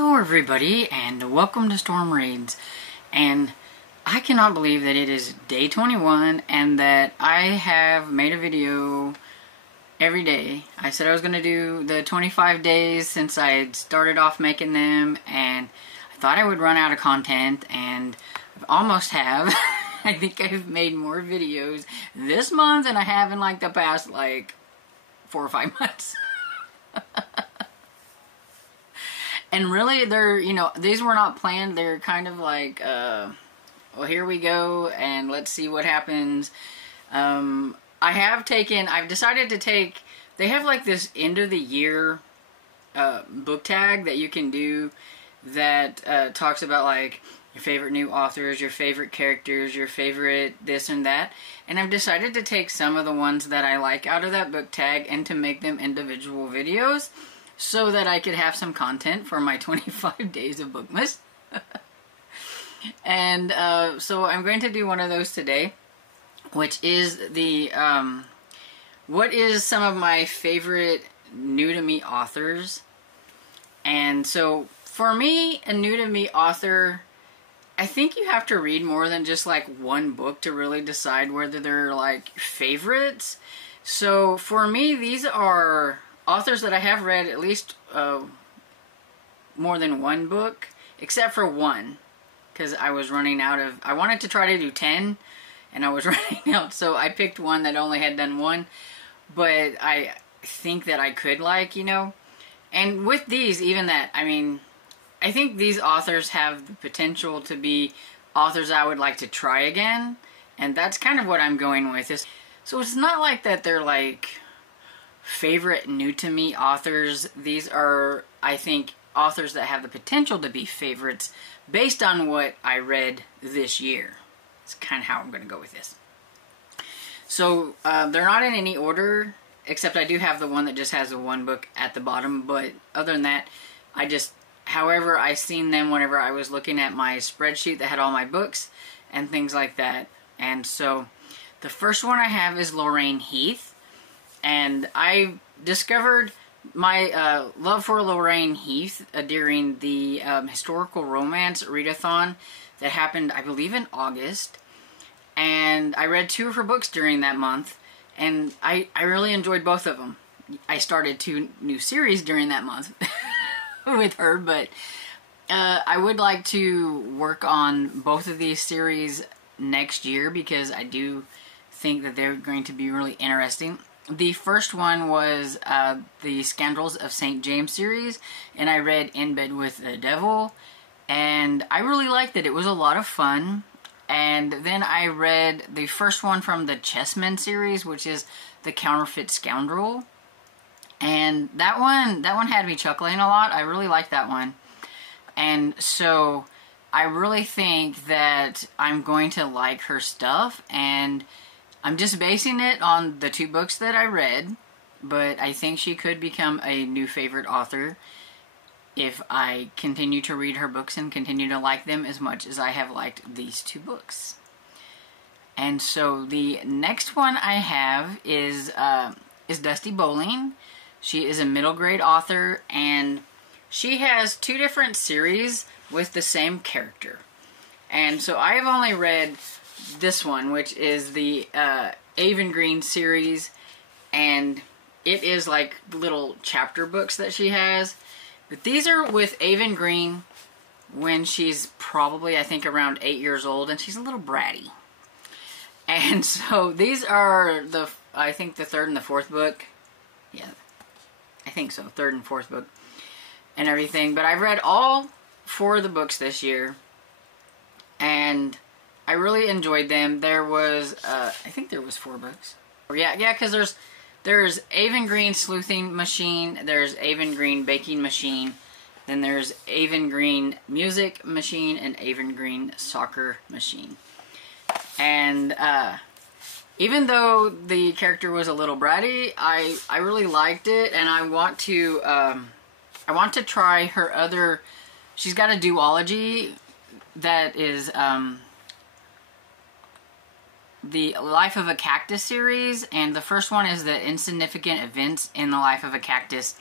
Hello everybody, and welcome to Storm Raids. And I cannot believe that it is day 21 and that I have made a video every day. I said I was going to do the 25 days since I had started off making them, and I thought I would run out of content, and I almost have. I think I've made more videos this month than I have in like the past 4 or 5 months. And really, they're, these were not planned. They're kind of like, well, here we go, and let's see what happens. I've decided to take, they have like this end of the year book tag that you can do that talks about like your favorite new authors, your favorite characters, your favorite this and that. And I've decided to take some of the ones that I like out of that book tag and to make them individual videos, so that I could have some content for my 25 days of Bookmas. And so I'm going to do one of those today, which is the, what is some of my favorite new-to-me authors. And so, for me, a new-to-me author, I think you have to read more than just like one book to really decide whether they're like favorites. So, for me, these are authors that I have read at least more than one book, except for one, because I was running out of, I wanted to try to do 10, and I was running out, so I picked one that only had done one, but I think that I could and with these, even that, I think these authors have the potential to be authors I would like to try again, and that's kind of what I'm going with. So it's not like that they're like favorite new-to-me authors. These are, I think, authors that have the potential to be favorites based on what I read this year. It's kind of how I'm going to go with this. So, they're not in any order, except I do have the one that just has the one book at the bottom, but other than that, however I seen them whenever I was looking at my spreadsheet that had all my books and things like that. And so, the first one I have is Lorraine Heath. And I discovered my love for Lorraine Heath during the historical romance readathon that happened, I believe, in August. And I read 2 of her books during that month, and I really enjoyed both of them. I started 2 new series during that month with her, but I would like to work on both of these series next year because I do think that they're going to be really interesting. The first one was the Scandals of St. James series, and I read In Bed with the Devil, and I really liked it. It was a lot of fun. And then I read the first one from the Chessmen series, which is The Counterfeit Scoundrel, and that one had me chuckling a lot. I really liked that one, and so I really think that I'm going to like her stuff, and I'm just basing it on the 2 books that I read, but I think she could become a new favorite author if I continue to read her books and continue to like them as much as I have liked these 2 books. And so the next one I have is Dusty Bowling. She is a middle grade author, and she has 2 different series with the same character. And so I have only read this one, which is the Avon Green series, and it is like little chapter books that she has. But these are with Avon Green when she's probably, I think, around 8 years old, and she's a little bratty. And so these are I think the 3rd and the 4th book. Yeah, I think so, 3rd and 4th book and everything. But I've read all 4 of the books this year, and I really enjoyed them. There was, I think there was 4 books. Yeah, because there's Avon Green Sleuthing Machine, there's Avon Green Baking Machine, then there's Avon Green Music Machine, and Avon Green Soccer Machine. And even though the character was a little bratty, I really liked it, and I want to try her other. She's got a duology that is the Life of a Cactus series, and the first one is the Insignificant Events in the Life of a Cactus.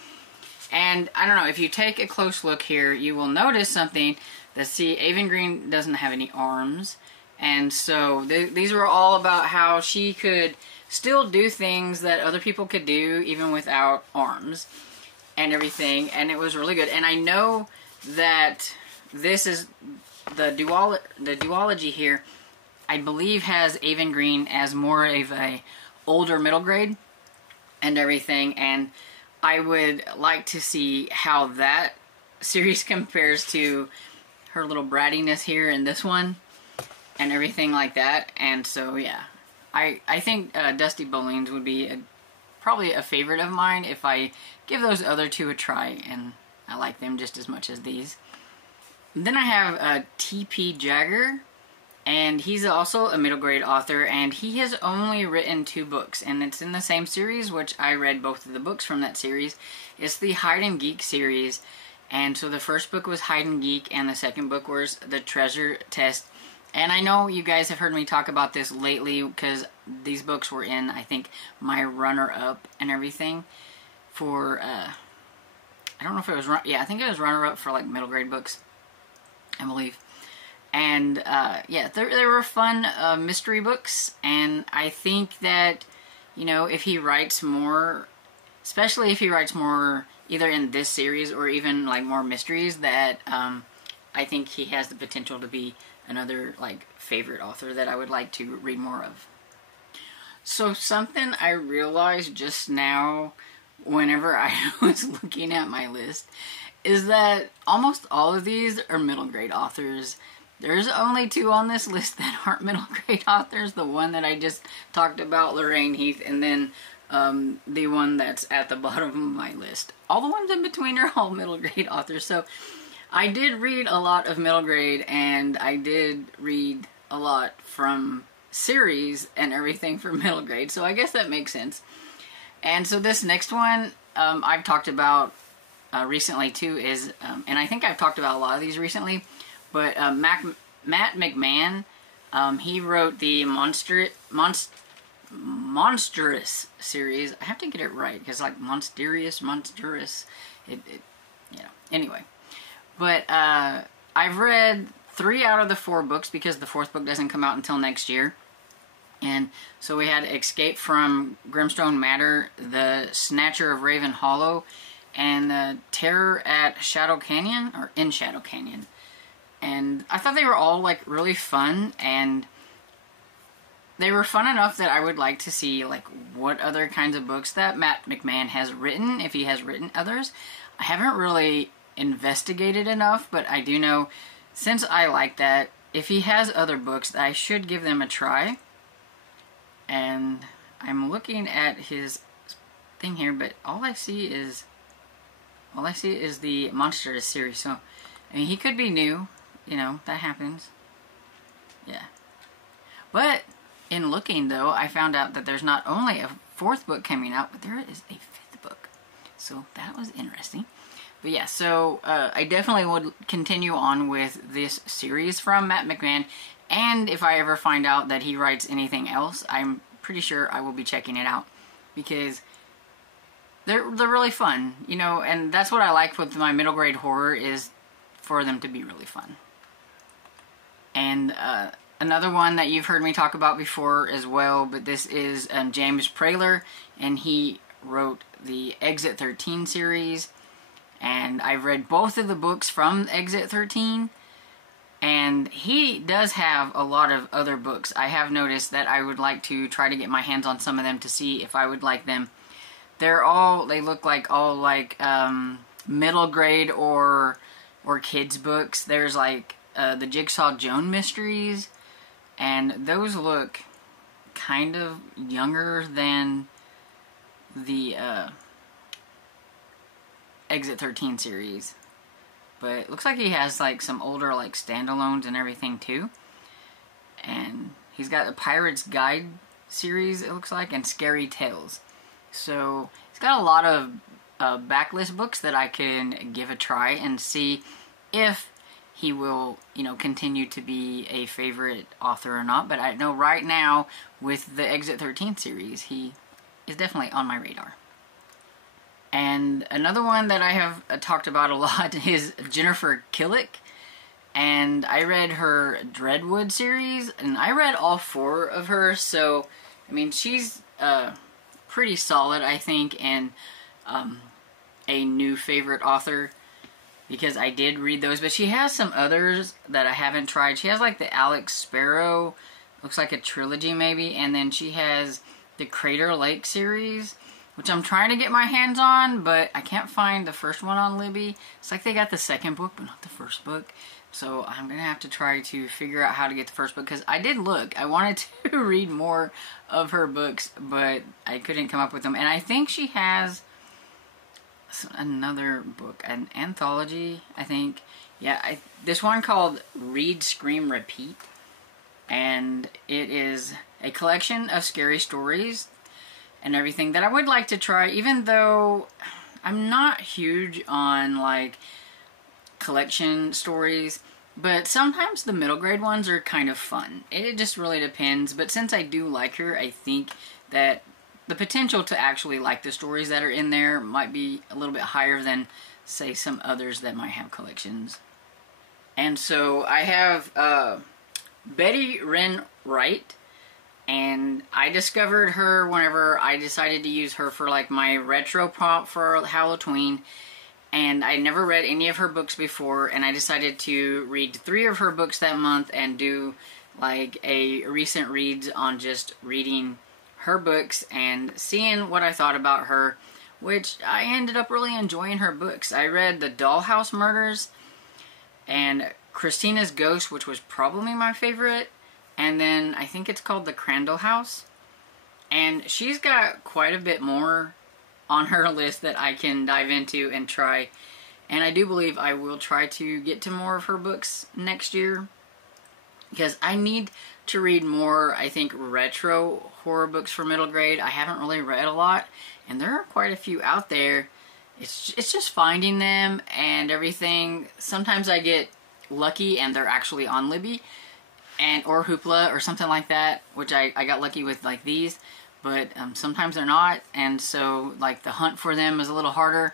And I don't know, if you take a close look here, you will notice something. See, Avon Green doesn't have any arms. And so these were all about how she could still do things that other people could do even without arms and everything. And it was really good. And I know that this is the duology here, I believe, has Avon Green as more of a older middle grade and everything. And I would like to see how that series compares to her little brattiness here in this one and everything like that. And so yeah, I think Dusty Boleyn's would be probably a favorite of mine if I give those other two a try, and I like them just as much as these. Then I have T.P. Jagger, and he's also a middle grade author, and he has only written 2 books, and it's in the same series, which I read both of the books from that series. It's the Hide and Geek series, and so the first book was Hide and Geek, and the second book was The Treasure Test. And I know you guys have heard me talk about this lately, because these books were in, I think, my runner-up and everything for, I don't know if it was, yeah, I think it was runner-up for, like, middle grade books, I believe. And, yeah, they were fun mystery books, and I think that, you know, if he writes more, especially if he writes more either in this series or even, like, more mysteries, that I think he has the potential to be another, like, favorite author that I would like to read more of. So something I realized just now whenever I was looking at my list is that almost all of these are middle grade authors. There's only 2 on this list that aren't middle grade authors. The one that I just talked about, Lorraine Heath, and then the one that's at the bottom of my list. All the ones in between are all middle grade authors. So I did read a lot of middle grade, and I did read a lot from series and everything for middle grade. So I guess that makes sense. And so this next one I've talked about recently too is, and I think I've talked about a lot of these recently, but Matt McMahon, he wrote the Monstrous series. I have to get it right because, like, monstrous, you know, anyway. But I've read 3 out of the 4 books because the 4th book doesn't come out until next year. And so we had Escape from Grimstone Manor, The Snatcher of Raven Hollow, and The Terror at Shadow Canyon, or in Shadow Canyon. And I thought they were all, like, really fun, and they were fun enough that I would like to see, like, what other kinds of books that Matt McMahon has written, if he has written others. I haven't really investigated enough, but I do know, since I like that, if he has other books, I should give them a try. And I'm looking at his thing here, but all I see is the Monsters series. So, I mean, he could be new, you know, that happens. Yeah. But in looking, though, I found out that there's not only a 4th book coming out, but there is a 5th book. So that was interesting. But yeah, so I definitely would continue on with this series from Matt McMahon. And if I ever find out that he writes anything else, I'm pretty sure I will be checking it out, because they're really fun, you know, and that's what I like with my middle grade horror, is for them to be really fun. And another one that you've heard me talk about before as well, but this is James Praler, and he wrote the Exit 13 series, and I've read both of the books from Exit 13. And he does have a lot of other books. I have noticed that I would like to try to get my hands on some of them to see if I would like them. They look like all like middle grade or kids books. There's like the Jigsaw Joan mysteries, and those look kind of younger than the Exit 13 series. But it looks like he has, like, some older, like, standalones and everything, too. And he's got the Pirate's Guide series, it looks like, and Scary Tales. So, he's got a lot of backlist books that I can give a try and see if he will, you know, continue to be a favorite author or not. But I know right now, with the Exit 13 series, he is definitely on my radar. And another one that I have talked about a lot is Jennifer Klick. And I read her Dreadwood series, and I read all 4 of hers, so, I mean, she's pretty solid, I think, and a new favorite author, because I did read those, but she has some others that I haven't tried. She has, like, the Alex Sparrow, looks like a trilogy, maybe, and then she has the Crater Lake series, which I'm trying to get my hands on, but I can't find the first one on Libby. It's like they got the second book, but not the first book. So I'm going to have to try to figure out how to get the first book, because I did look. I wanted to read more of her books, but I couldn't come up with them. And I think she has another book, an anthology, I think. Yeah, this one called Read, Scream, Repeat. And it is a collection of scary stories and everything that I would like to try, even though I'm not huge on, like, collection stories, but sometimes the middle grade ones are kind of fun. It just really depends, but since I do like her, I think that the potential to actually like the stories that are in there might be a little bit higher than, say, some others that might have collections. And so I have Betty Ren Wright, and I discovered her whenever I decided to use her for, like, my retro prompt for Halloween. And I never read any of her books before, and I decided to read 3 of her books that month and do, like, a recent reads on just reading her books and seeing what I thought about her, which I ended up really enjoying her books. I read The Dollhouse Murders and Christina's Ghost, which was probably my favorite, and then I think it's called The Crandall House. And she's got quite a bit more on her list that I can dive into and try. And I do believe I will try to get to more of her books next year, because I need to read more, I think, retro horror books for middle grade. I haven't really read a lot, and there are quite a few out there. It's just finding them and everything. Sometimes I get lucky and they're actually on Libby or Hoopla or something like that, which I got lucky with, like these. But sometimes they're not, and so, like, the hunt for them is a little harder.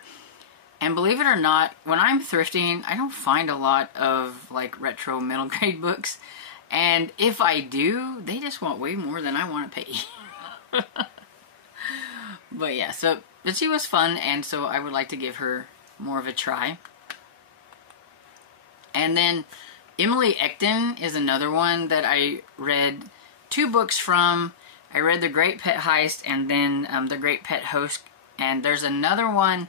And believe it or not, when I'm thrifting, I don't find a lot of, like, retro middle grade books. And if I do, they just want way more than I want to pay. But yeah, but she was fun, and so I would like to give her more of a try. And then Emily Ecton is another one that I read 2 books from. I read The Great Pet Heist and then The Great Pet Host. And there's another one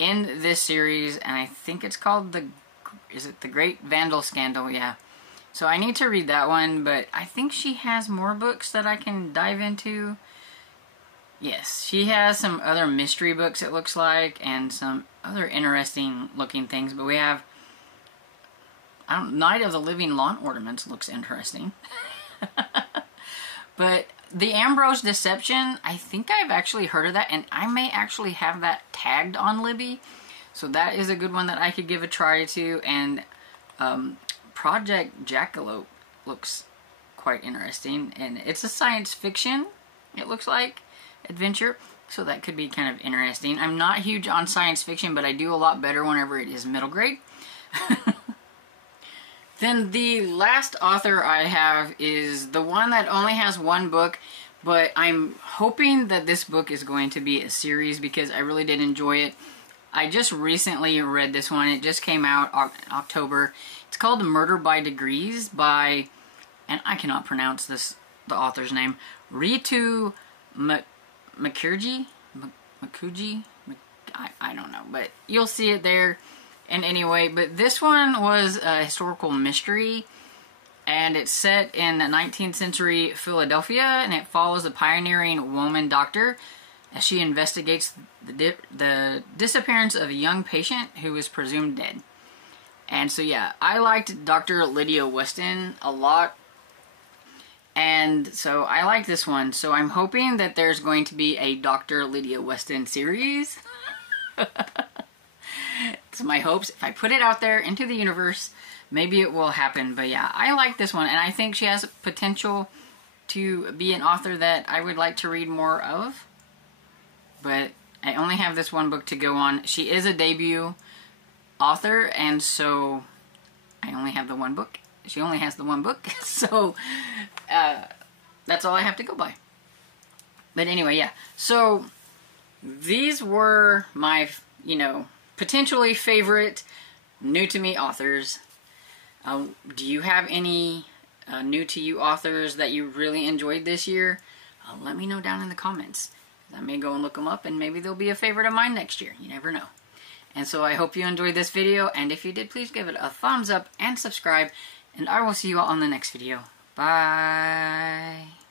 in this series, and I think it's called The Great Vandal Scandal? Yeah. So I need to read that one, but I think she has more books that I can dive into. Yes, she has some other mystery books, it looks like, and some other interesting looking things. But we have Night of the Living Lawn Ornaments looks interesting. But The Ambrose Deception, I think I've actually heard of that, and I may actually have that tagged on Libby. So that is a good one that I could give a try to. And Project Jackalope looks quite interesting, and it's a science fiction, it looks like, adventure. So that could be kind of interesting. I'm not huge on science fiction, but I do a lot better whenever it is middle grade. Then the last author I have is the one that only has 1 book, but I'm hoping that this book is going to be a series because I really did enjoy it. I just recently read this one. It just came out in October. It's called Murder by Degrees by, and I cannot pronounce the author's name, Ritu Mukherjee? I don't know, but you'll see it there. And anyway, but this one was a historical mystery, and it's set in 19th century Philadelphia, and it follows a pioneering woman doctor as she investigates the disappearance of a young patient who is presumed dead. And so yeah, I liked Dr. Lydia Weston a lot, and so I like this one. So I'm hoping that there's going to be a Dr. Lydia Weston series. It's my hopes. If I put it out there into the universe, maybe it will happen. But yeah, I like this one, and I think she has potential to be an author that I would like to read more of. But I only have this one book to go on. She is a debut author, and so I only have the one book. She only has the one book, so that's all I have to go by. But anyway, yeah. So these were my, you know, potentially favorite new to me authors. Do you have any new to you authors that you really enjoyed this year? Let me know down in the comments. I may go and look them up, and maybe they'll be a favorite of mine next year. You never know. And so I hope you enjoyed this video, and if you did, please give it a thumbs up and subscribe, and I will see you all on the next video. Bye.